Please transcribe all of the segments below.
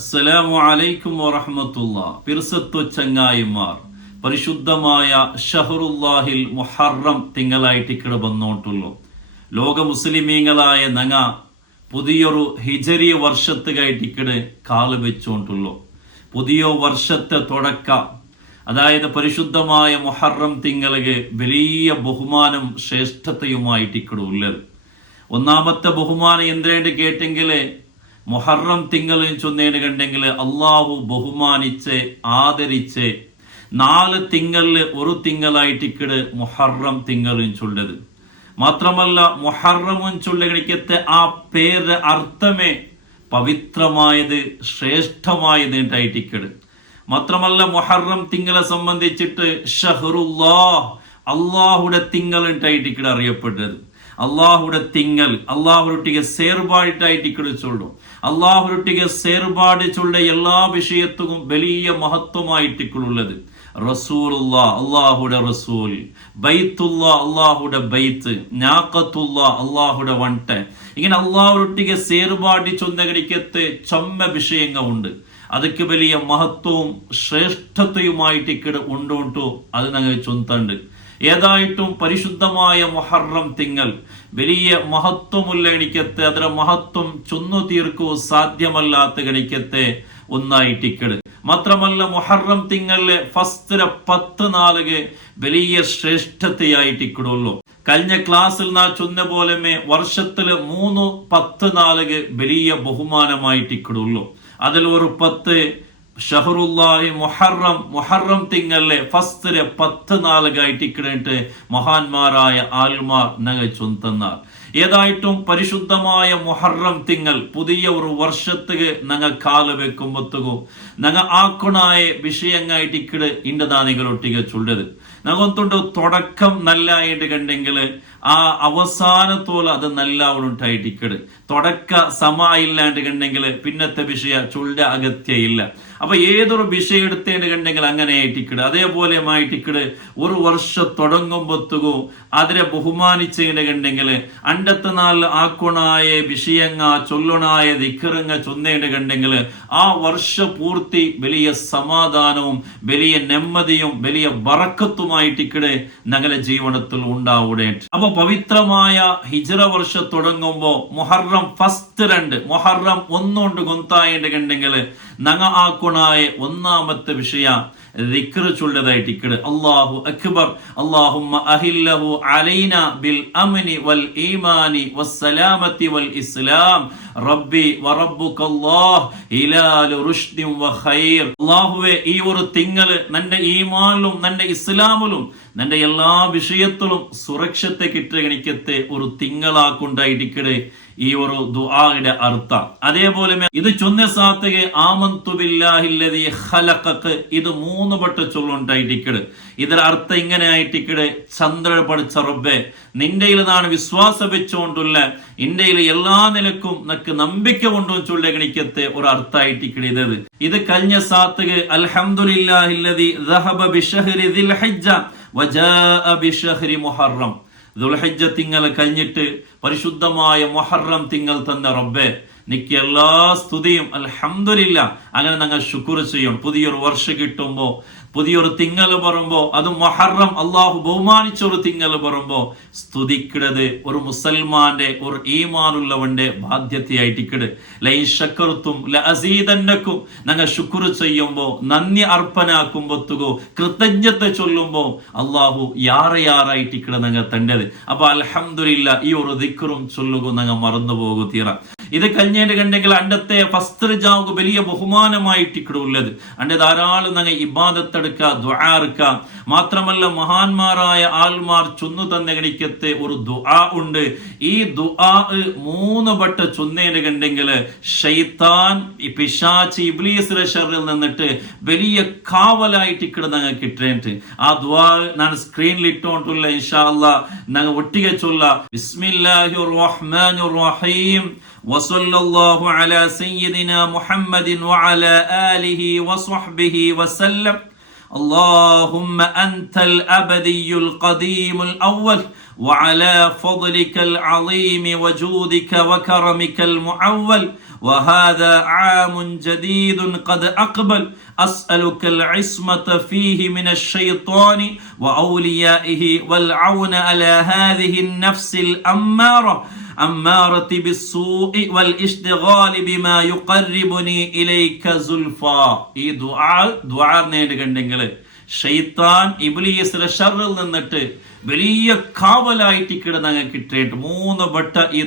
അസ്സലാമു അലൈക്കും വറഹ്മത്തുള്ളാഹി. പിർസത്തു ചങ്ങായിമാർ, പരിശുദ്ധമായ ഷഹറുല്ലാഹിൽ മുഹറം തിങ്കളായിട്ട് ഇക്കടെ വന്നോട്ടുള്ളൂ. ലോക മുസ്ലിമീങ്ങളായ നങ്ങ പുതിയൊരു ഹിജരി വർഷത്തുകായിട്ട് ഇക്കടെ കാല് വെച്ചോണ്ടുള്ളൂ. പുതിയ വർഷത്തെ തുടക്ക, അതായത് പരിശുദ്ധമായ മുഹറം തിങ്കളക്ക് വലിയ ബഹുമാനം ശ്രേഷ്ഠതയുമായിട്ട് ഇക്കടെ ഉള്ളത്. ഒന്നാമത്തെ ബഹുമാനം എന്തിനായിട്ട് കേട്ടെങ്കിൽ മുഹറം തിങ്കളിൽ ചൊന്നേന് കണ്ടെങ്കിൽ അള്ളാഹു ബഹുമാനിച്ച് ആദരിച്ച് 4 തിങ്കളിൽ ഒരു തിങ്കളായിട്ട് ഇക്കട് മുഹറം തിങ്കളിൽ ചൊല്ലത്. മാത്രമല്ല മുഹറമും ചൊല്ലകടിക്കത്തെ ആ പേര് അർത്ഥമേ പവിത്രമായത് ശ്രേഷ്ഠമായത് ആയിട്ട് ഇക്കട്. മാത്രമല്ല മുഹറം തിങ്കളെ സംബന്ധിച്ചിട്ട് ഷഹറുല്ലാഹ്, അള്ളാഹുടെ തിങ്കൾ ആയിട്ട് ഇക്കട് അറിയപ്പെട്ടത്. അള്ളാഹുടെ തിങ്കൾ, അള്ളാഹുരൊട്ടിಗೆ ಸೇರ್ಪಾಡಿട്ടായിട്ട് ഇക്കടെ ചൊല്ലു. അള്ളാഹുരൊട്ടിಗೆ ಸೇರ್ಪಾട് ചൊല്ല എല്ലാ വിഷയത്തും വലിയ മഹത്വമായിട്ടിക്കുള്ളത്. റസൂലുള്ളാ, അള്ളാഹുടെ റസൂൽ, ബൈത്തുള്ളാ, അള്ളാഹുടെ ബൈത്ത്, നാഖത്തുള്ളാ, അള്ളാഹുടെ വൺട്ടെ. ഇങ്ങനെ അള്ളാഹുരൊട്ടിಗೆ ಸೇರ್ಪಾടി ചൊന്നകടിക്കത്തെ ചമ്മ വിഷയങ്ങളുണ്ട്. അതൊക്കെ വലിയ മഹത്വവും ശ്രേഷ്ഠതയുമായിട്ട് ഇക്കടെ ഉണ്ടോട്ടോ അത് ഞങ്ങൾ ചൊന്തണ്ട്. ഏതായിട്ടും പരിശുദ്ധമായ മുഹറം തിങ്കൾ വലിയ മഹത്വമുള്ള ഗണിക്കത്തെ, അതിന്റെ മഹത്വം ചൊന്നു തീർക്കൂ സാധ്യമല്ലാത്ത ഗണിക്കത്തെ ഒന്നായിട്ടിക്കട്. മാത്രമല്ല മുഹറം തിങ്കളിലെ ഫസ്റ്റ് 10 നാളുകൾ വലിയ ശ്രേഷ്ഠതയായിട്ടിക്കടുള്ളൂ. കഴിഞ്ഞ ക്ലാസ്സിൽ നാ ചൊന്ന പോലെ വർഷത്തില് 3-10 നാളുകൾ വലിയ ബഹുമാനമായിട്ടിക്കടുള്ളൂ. അതിൽ ഒരു 10 ഷഹറുല്ലാഹി മുഹറം തിങ്കളിലെ ഫസ്റ്റ് 10 നാളുകായിട്ട് ഇക്കടിട്ട് മഹാന്മാരായ ആൽമാർ ഞങ്ങൾ ചൊന്തന്നാർ. ഏതായിട്ടും പരിശുദ്ധമായ മുഹറം തിങ്കൾ പുതിയ ഒരു വർഷത്തുക്ക് ഞങ്ങൾ കാല് വെക്കുമ്പോത്തുകോ ഞങ്ങൾ ആക്കുണായ വിഷയങ്ങളായിട്ട് ഇക്കട് ഇണ്ടതാനികളൊട്ടിക ചൊല്ലത്. ഞങ്ങൊന്നുണ്ട് തുടക്കം നല്ല ആയിട്ട് കണ്ടെങ്കിൽ ആ അവസാനത്തോല അത് നല്ല ഉണ്ടായിട്ട് ഇക്കട്. തുടക്ക സമായില്ലാണ്ട് കണ്ടെങ്കിൽ പിന്നത്തെ വിഷയ ചൊല്ല അഗത്യയില്ല. അപ്പൊ ഏതൊരു വിഷയം എടുത്തേണ്ട് കണ്ടെങ്കിൽ അങ്ങനെ ആയിട്ടിക്കട്. അതേപോലെ ആയിട്ടിക്കട് ഒരു വർഷം തുടങ്ങുമ്പോത്തുകോ അതിനെ ബഹുമാനിച്ചേണ്ട കണ്ടെങ്കിൽ അണ്ടത്തെ നാളിൽ ആക്കുണായ വിഷയങ്ങ ചൊല്ലണായ ദിക്കറുങ്ങ ചൊന്നേണ്ട കണ്ടെങ്കിൽ ആ വർഷ പൂർത്തി വലിയ സമാധാനവും വലിയ നെമ്മതിയും വലിയ ബറക്കത്തുമായിട്ടിക്കടെ ഞങ്ങളുടെ ജീവനത്തിൽ ഉണ്ടാവൂടെ. അപ്പൊ പവിത്രമായ ഹിജ്റ വർഷം തുടങ്ങുമ്പോ മുഹറം ഫസ്റ്റ് 2 മുഹറം 1 കൊണ്ട് ഗൊന്തായേണ്ട കണ്ടെങ്കിൽ ഞങ്ങ ആക്കുണായ ഒന്നാമത്തെ വിഷയ ദിക്ർ ചൊല്ലതായിട്ടിക്കട്. അല്ലാഹു അക്ബർ, അല്ലാഹുമ്മ അഹില്ലഹു അലൈന ബിൽ അംനി വൽ ഈമാനി വസ്സലാമത്തി വൽ ഇസ്ലാം റബ്ബി വറബ്ബുകല്ലാഹ് ഹിലാലു റുഷ്ദിൻ വഖൈർ. അല്ലാഹുവേ, ഈ ഒരു തിങ്കള് നിന്റെ ഈമാനിലും നിന്റെ ഇസ്ലാമിലും നിന്റെ എല്ലാ വിഷയത്തിലും സുരക്ഷത്തെ കിട്ടണിക്കത്തെ ഒരു തിങ്കളാക്കുണ്ടായിട്ടിക്കടെ ഈ ഒരു ദുആയുടെ അർത്ഥം. അതേപോലെ ഇത് ചൊന്ന സാത്തകെ ആമന്തു ബില്ലാഹില്ലദീ ഖലഖക, ഇത് 3 വട്ട ചൊല്ലുണ്ടായിട്ടിക്കട്. ഇതിന്റെ അർത്ഥം ഇങ്ങനെ ആയിട്ടിക്കട്: ചന്ദ്ര പഠിച്ച റബ്ബേ, നിന്റെയിൽ നാണ് വിശ്വാസം വെച്ചോണ്ടുള്ള ഇന്ത്യയിൽ എല്ലാ നിലക്കും നക്ക് നമ്പിക്ക കൊണ്ടു ചൊല്ലകണിക്കത്തെ ഒരു അർത്ഥമായിട്ടിക്കട്. ഇത് കഴിഞ്ഞ സാത്തകെ അൽഹംദുലില്ലാഹില്ലദീ ദഹബ ബിശഹ്രി ദിൽ ഹിജ്ജ വജാഅ ബിശഹ്രി മുഹറം. ദുൽഹിജ്ജ തിങ്കൾ കഴിഞ്ഞിട്ട് പരിശുദ്ധമായ മുഹറം തിങ്കൾ തന്ന റബ്ബേ, നിക്ക് എല്ലാ സ്തുതിയും അൽഹംദുലില്ലാ. അങ്ങനെ ഞങ്ങൾ ശുക്ർ ചെയ്യും. പുതിയൊരു വർഷം കിട്ടുമ്പോ പുതിയൊരു തിങ്കൾ പറയുമ്പോ അത് മുഹറം അള്ളാഹു ബഹുമാനിച്ചൊരു തിങ്കൾ പറയുമ്പോ സ്തുതിക്കിടത് ഒരു മുസൽമാന്റെ ഒരു ഈമാനുള്ളവന്റെ ബാധ്യതയായിട്ടിക്കട്. ലൈൻ ശക്കർത്തും ലഅസീദന്നക്കും, ഞങ്ങൾ ശുക്ർ ചെയ്യുമ്പോ നന്ദി അർപ്പണാക്കുമ്പോത്തുകോ കൃതജ്ഞത ചൊല്ലുമ്പോ അള്ളാഹു യാറായിട്ടിക്കട ഞങ്ങൾ തണ്ടത്. അപ്പൊ അൽഹംദുലില്ലാ ഈ ഒരു ദിക്റും ചൊല്ലുക ഞങ്ങൾ മറന്നു പോകു തീറ. ഇത് കഴിഞ്ഞേണ്ട കണ്ടെങ്കിൽ അണ്ടത്തെ ഫസ്ത്ര ജാവുക വലിയ ബഹുമാനമായിട്ടിക്കട ഉള്ളത്. അണ്ട് ധാരാളം ഞങ്ങൾ ഇബാദത്തെടുക്ക, ദുആ എടുക്ക. മാത്രമല്ല മഹാന്മാരായ ആൽമാർ ചൊന്നു തന്ന ഗണിക്കത്തെ ഒരു ദുആ ഉണ്ട്. ഈ ദുആ 3 വട്ട ചൊന്നേണ്ട കണ്ടെങ്കിൽ ശൈത്താൻ, പിശാച്, ഇബ്ലീസിന്റെ ശർറിൽ നിന്നിട്ട് വലിയ കാവലായിട്ടിക്കട ഞങ്ങൾ കിട്ടേണ്ട. ആ ദുആ ഞാൻ സ്ക്രീനിൽ ഇട്ടോണ്ടുള്ള ഇൻഷാ അല്ലാഹ് ഞങ്ങൾ ഒട്ടിಗೆ ചൊല്ല. ബിസ്മില്ലാഹിർ റഹ്മാനിർ റഹീം വസല്ലല്ലാഹു അലാ സയ്യിദിനാ മുഹമ്മദിൻ വഅലാ ആലിഹി വസ്വഹ്ബിഹി വസല്ലം اللهم أنت الأبدي القديم الأول وعلى فضلك العظيم وجودك وكرمك المعول وهذا عام جديد قد أقبل أسألك العصمة فيه من الشيطان وأوليائه والعون على هذه النفس الأمارة بالسوء والاشتغال بما يقربني إليك زلفا. ഈ ദുആ നേടുകണ്ടെങ്കിൽ ഷൈത്താൻ ഇബ്ലീസിന്റെ ഷർറിൽ നിന്നിട്ട് വലിയ കാവലായിട്ട് ഞങ്ങൾ കിട്ടിയിട്ട് 3 വട്ട ഈ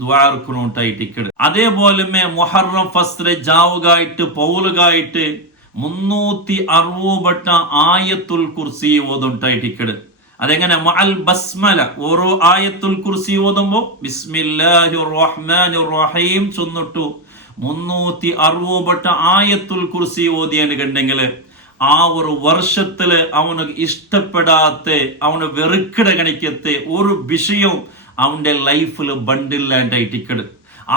ദ്വാർക്കുണ്ടായിട്ട് അതേപോലെ മുഹറം ഫസ്റ് ജാവുകായിട്ട് പൗലുകായിട്ട് 360 വട്ട ആയത്തുൽ കുർസി ഓതുണ്ടായിട്ട് അതെങ്ങനെ മഅൽ ബസ്മല ഓരോ ആയത്തുൽ കുർസി ഓതുമ്പോ ബിസ്മില്ലാഹിർ റഹ്മാനിർ റഹീം ചൊന്നിട്ടു 360 വട്ട ആയത്തുൽ കുർസി ഓതിയെങ്കിൽ ആ ഒരു വർഷത്തില് അവന് ഇഷ്ടപ്പെടാത്ത അവന് വെറുക്കിട കണിക്കത്തെ ഒരു വിഷയവും അവന്റെ ലൈഫിൽ ബണ്ടില്ലാണ്ടായിട്ടിക്കട്.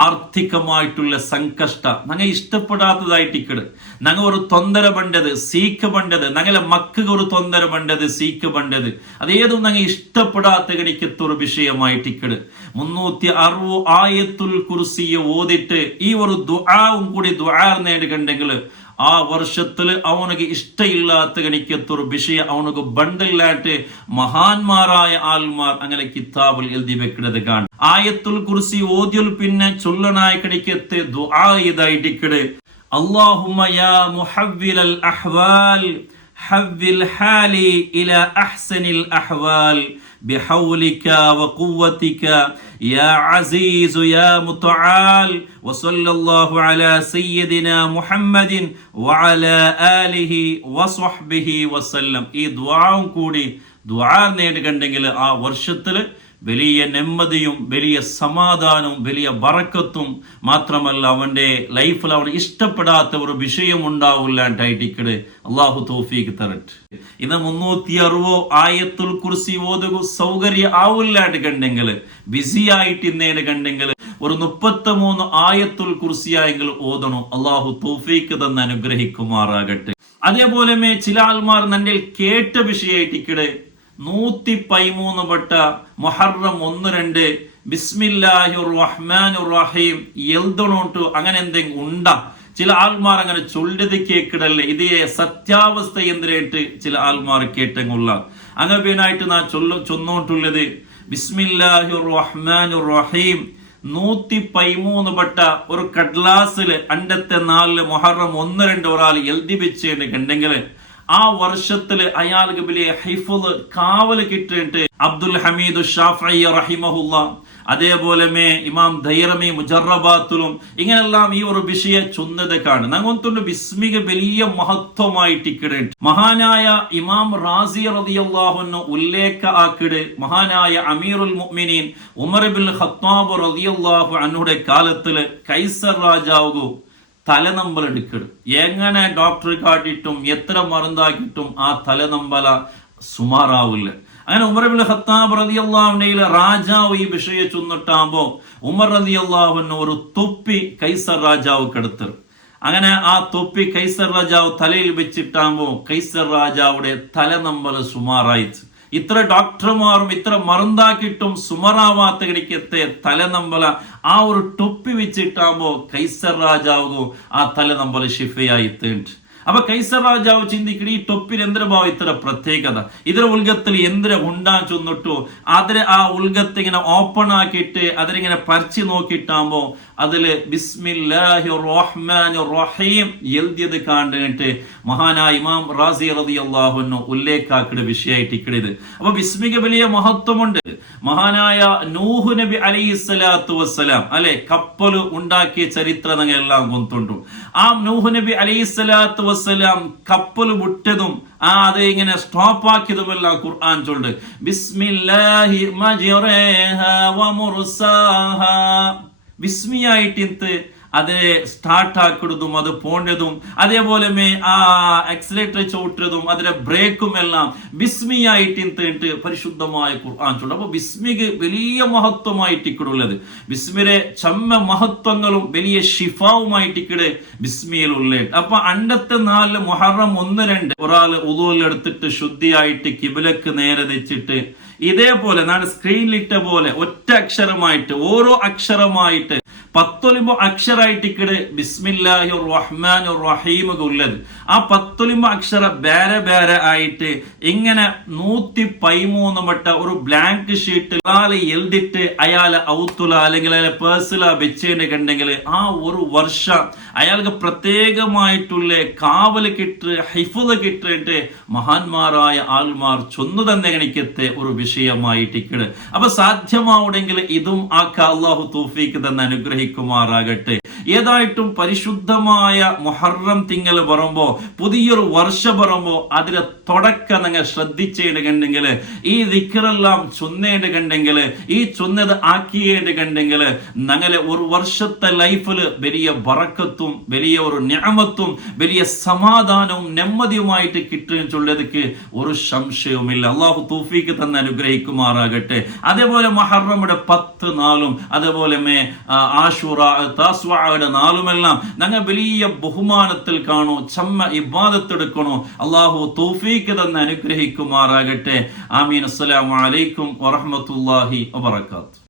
ആർത്ഥികമായിട്ടുള്ള സംകഷ്ട ഞങ്ങൾ ഇഷ്ടപ്പെടാത്തതായിട്ടിക്കട്. ഞങ്ങൾ ഒരു തൊന്തര പണ്ടത് സീക്ക് പണ്ടത് ഞങ്ങളെ മക്കൾക്ക് ഒരു തൊന്തര പണ്ടത് സീക്ക് പണ്ടത് അതേതും ഞങ്ങൾ ഇഷ്ടപ്പെടാത്ത കണിക്കത്തെ ഒരു വിഷയമായിട്ടിക്കട്. 360 ആയത്തുൽ കുർസിയെ ഓതിട്ട് ഈ ഒരു ദുആവും കൂടി ദുആ നേടുകണ്ടെങ്കിൽ ആ വർഷത്തില് അവനക്ക് ഇഷ്ടമില്ലാത്ത കണിക്കത്തൊരു വിഷയം അവനക്ക് ബണ്ടില്ലാട്ട് മഹാന്മാരായ ആൾമാർ അങ്ങനെ കിതാബിൽ എഴുതി വെക്കുന്നത് കാണും. ആയത്തുൽ കുർസി ഓദ്യൽ പിന്നെ ചൊല്ലനായ കണിക്കത്തെ ദുആ ഇതായിട്ടിക്കട്. അല്ലാഹുമ്മ യാ മുഹവ്വിലൽ അഹ്വാൽ ഹവ്വിൽ ഹാലി ഇലാ അഹ്സനിൽ അഹ്വാൽ بحولك وقوتك يا عزيز يا متعال وصلى الله على سيدنا محمد وعلى آله وصحبه وسلم. ഈ ദുആവും കൂടി ദുആ നേടുകണ്ടെങ്കിൽ ആ വർഷത്തിൽ വലിയ നെമ്മതിയും വലിയ സമാധാനവും വലിയ ബറക്കത്തും മാത്രമല്ല അവന്റെ ലൈഫിൽ അവന് ഇഷ്ടപ്പെടാത്ത ഒരു വിഷയം ഉണ്ടാവില്ലാണ്ടായിട്ടിക്കട്. അള്ളാഹു തൗഫീഖ് തരട്ടെ. ഇന്ന് 360 ആയത്തുൽ കുർസി ഓതുക സൗകര്യ ആവില്ലാണ്ട് കണ്ടെങ്കിൽ ബിസി ആയിട്ട് ഇന്നേട് കണ്ടെങ്കിൽ ഒരു 33 ആയത്തുൽ കുർസി ആയെങ്കിൽ ഓതണം. അള്ളാഹു തൗഫീഖ് തന്ന് അനുഗ്രഹിക്കുമാറാകട്ടെ. അതേപോലെ ചില ആൾമാർ നന്റെ കേട്ട വിഷയായിട്ടിക്കട് 113 വട്ട മുഹറം 1-2 ബിസ്മില്ലാഹിർ റഹ്മാനിർ റഹീം എൽദണോട്ടു അങ്ങനെ എന്തെങ്കിലും ഉണ്ടാ. ചില ആൾമാർ അങ്ങനെ ചൊല്ലത് കേക്കിടല്ലേ ഇതേ സത്യാവസ്ഥ എന്തിനായിട്ട് ചില ആൾമാർ കേട്ടെങ്കുള്ള അങ്ങനെ പിന്നായിട്ട് നാ ചൊന്നോട്ടുള്ളത് ബിസ്മില്ലാഹിർ റഹ്മാനിർ റഹീം 113 വട്ട ഒരു കടലാസില് 54 മുഹറം 1-2 ഒരാൾ എഴുതി വെച്ചേണ്ട് കണ്ടെങ്കിൽ ആ വർഷത്തില് അയാൾക്ക് വലിയ ഹിഫ്ള് കാവല് കിട്ടിയിട്ട് അബ്ദുൽ ഹമീദ് ഷാഫഈ റഹിമഹുല്ല അതേപോലെ ഇമാം ദൈറമി മുജറബാത്തിലും ഇങ്ങനെല്ലാം ഈ ഒരു വിഷയം ചൊന്നത് കാണും. അങ്ങനത്തെ വിസ്മിക വലിയ മഹത്വമായിട്ടിക്കട്. മഹാനായ ഇമാം റാസി റളിയല്ലാഹു അൻഹു ഉല്ലേഖ ആക്കിട് മഹാനായ അമീറുൽ മുഅ്മിനീൻ ഉമർ ഇബ്നുൽ ഖത്താബ് റളിയല്ലാഹു അൻഹുടെ കാലത്തില് കൈസർ രാജാവ് തലനമ്പൽ എടുക്കട്. എങ്ങനെ ഡോക്ടർ കാട്ടിട്ടും എത്ര മരുന്നാക്കിയിട്ടും ആ തലനമ്പല സുമാറാവില്ല. അങ്ങനെ ഉമർ ഇബ്നുൽ ഖത്താബ് റളിയല്ലാഹു അൻഹു രാജാവ് ഈ വിഷയം ചൊന്നിട്ടാകുമ്പോ ഉമർ റളിയല്ലാഹു അൻഹു ഒരു തൊപ്പി കൈസർ രാജാവ് കെടുത്ത്. അങ്ങനെ ആ തൊപ്പി കൈസർ രാജാവ് തലയിൽ വെച്ചിട്ടാകുമ്പോ കൈസർ രാജാവുടെ തലനമ്പൽ സുമാറായിച്ച്. ഇത്ര ഡോക്ടർമാരും ഇത്ര മരുന്നാക്കിയിട്ടും സുമറാവാത്ത കിടക്കത്തെ തലനമ്പല ആ ഒരു ടൊപ്പി വെച്ചിട്ടാകുമ്പോ കൈസർ രാജാവ് ആ തലനമ്പല ഷിഫയായിട്ടുണ്ട്. അപ്പൊ കൈസർ രാജാവ് ചിന്തിക്കണ ഈ ടൊപ്പിൽ എന്തിനു ഭാവം ഇത്ര പ്രത്യേകത ഇതിര ഉൽഗത്തിൽ എന്തിര ഉണ്ടാ ചൊന്നിട്ടു അതിന് ആ ഉൽഗത്ത് ഇങ്ങനെ ഓപ്പൺ ആക്കിയിട്ട് അതിനിങ്ങനെ പറിച്ചു നോക്കിയിട്ടാകുമ്പോ അതില് ബിസ്മില്ലാഹിർ റഹ്മാനിർ റഹീം എഴുതിയത് കണ്ടിട്ട് മഹാനായ ഇമാം റാസി റളിയല്ലാഹു അൻഹു ഉല്ലേഖാക്കിയ വിഷയമായിട്ട് ഇക്കടിത്. അപ്പൊ ബിസ്മിക വലിയ മഹത്വമുണ്ട്. മഹാനായ നൂഹ് നബി അലൈഹിസ്സലാത്തു വസ്സലാം അല്ലെ കപ്പല് ഉണ്ടാക്കിയ ചരിത്രം ഞങ്ങൾ എല്ലാം കൊണ്ടുണ്ടു. ആ നൂഹ് നബി അലൈഹിസ്സലാത്തു വസ്സലാം കപ്പൽ വിട്ടതും അത് ഇങ്ങനെ സ്റ്റോപ്പ് ആക്കിയതുമെല്ലാം ഖുർആൻ ചൊല്ലുണ്ട്. ബിസ്മില്ലാഹി മജ്റേഹാ വ മുർസാഹാ. ബിസ്മിയായിട്ട് അതിനെ സ്റ്റാർട്ടാക്കുന്നതും അത് പോണ്ടതും അതേപോലെ ആ ആക്സിലേറ്റർ ചവിട്ടുന്നതും അതിന്റെ ബ്രേക്കും എല്ലാം ബിസ്മിയായിട്ട് പരിശുദ്ധമായ ഖുർആൻ ചൊല്ലും. അപ്പൊ ബിസ്മിക്ക് വലിയ മഹത്വമായിട്ട് ഇക്കടുള്ളത്. ബിസ്മിരെ ചമ്മ മഹത്വങ്ങളും വലിയ ഷിഫാവുമായിട്ട് ഇക്കടെ ബിസ്മിയിലുള്ളത്. അപ്പൊ 54 മുഹറം 1, 2 ഒരാൾ ഉളൂൽ എടുത്തിട്ട് ശുദ്ധിയായിട്ട് കിബിലക്ക് നേരെ വെച്ചിട്ട് ഇതേപോലെ നാളെ സ്ക്രീനിലിട്ട പോലെ ഒറ്റ അക്ഷരമായിട്ട് ഓരോ അക്ഷരമായിട്ട് 19 അക്ഷരായിട്ട് ഇക്കടെ ബിസ്മില്ലാഹിർ റഹ്മാനിർ റഹീം ഉള്ളത്. ആ 19 അക്ഷര വേറെ വേറെ ആയിട്ട് ഇങ്ങനെ 113 വട്ട ഒരു ബ്ലാങ്ക് ഷീറ്റ് എഴുതിട്ട് അയാളെ ഔത്തുല അല്ലെങ്കിൽ അയാളെ പേഴ്സില വെച്ചിട്ടുണ്ടെങ്കിൽ ആ ഒരു വർഷം അയാൾക്ക് പ്രത്യേകമായിട്ടുള്ള കാവല് കിട്ട് ഹിഫുദ് കിട്ടിട്ട് മഹാന്മാരായ ആൾമാർ ചൊന്നു തന്നെ എനിക്കത്തെ ഒരു വിഷയമായിട്ട് ഇക്കട്. അപ്പൊ സാധ്യമാവുടെങ്കിൽ ഇതും അല്ലാഹു തൗഫീഖ് തന്നെ അനുഗ്രഹിക്കുമാറാകട്ടെ. ഏതായിട്ടും പരിശുദ്ധമായ മുഹറം തിങ്കൾ പറയുമ്പോ പുതിയൊരു വർഷം പറയുമ്പോ അതിലെ തുടക്കം നിങ്ങൾ ശ്രദ്ധിച്ചേണ്ടുകണ്ടെങ്കിൽ ഈ ദിക്റെല്ലാം ചൊന്നേണ്ടുകണ്ടെങ്കിൽ ഈ ചൊന്നത് ആക്കിയേണ്ടുകണ്ടെങ്കിൽ ഞങ്ങളെ ഒരു വർഷത്തെ ലൈഫിൽ വലിയ ബറക്കത്തും വലിയ ഒരു നിഅമത്തും വലിയ സമാധാനവും നെമ്മതിയുമായിട്ട് കിട്ടുന്നതിലേക്ക് ഒരു സംശയവുമില്ല. അല്ലാഹു തൗഫീഖ് തന്നെ അനുഗ്രഹിക്കുമാറാകട്ടെ. അതേപോലെ മുഹറമിന്റെ 10 നാളും അതേപോലെ ആശുറ താസ്വഅയുടെ നാളുമെല്ലാം ഞങ്ങൾ വലിയ ബഹുമാനത്തിൽ കാണൂ, ചമ്മ ഇബാദത്തെടുക്കണോ. അല്ലാഹു തൗഫീഖ് തന്നെ അനുഗ്രഹിക്കുമാറാകട്ടെ. ആമീൻ. അസ്സലാമു അലൈക്കും വറഹ്മത്തുള്ളാഹി വബറകാതുഹു.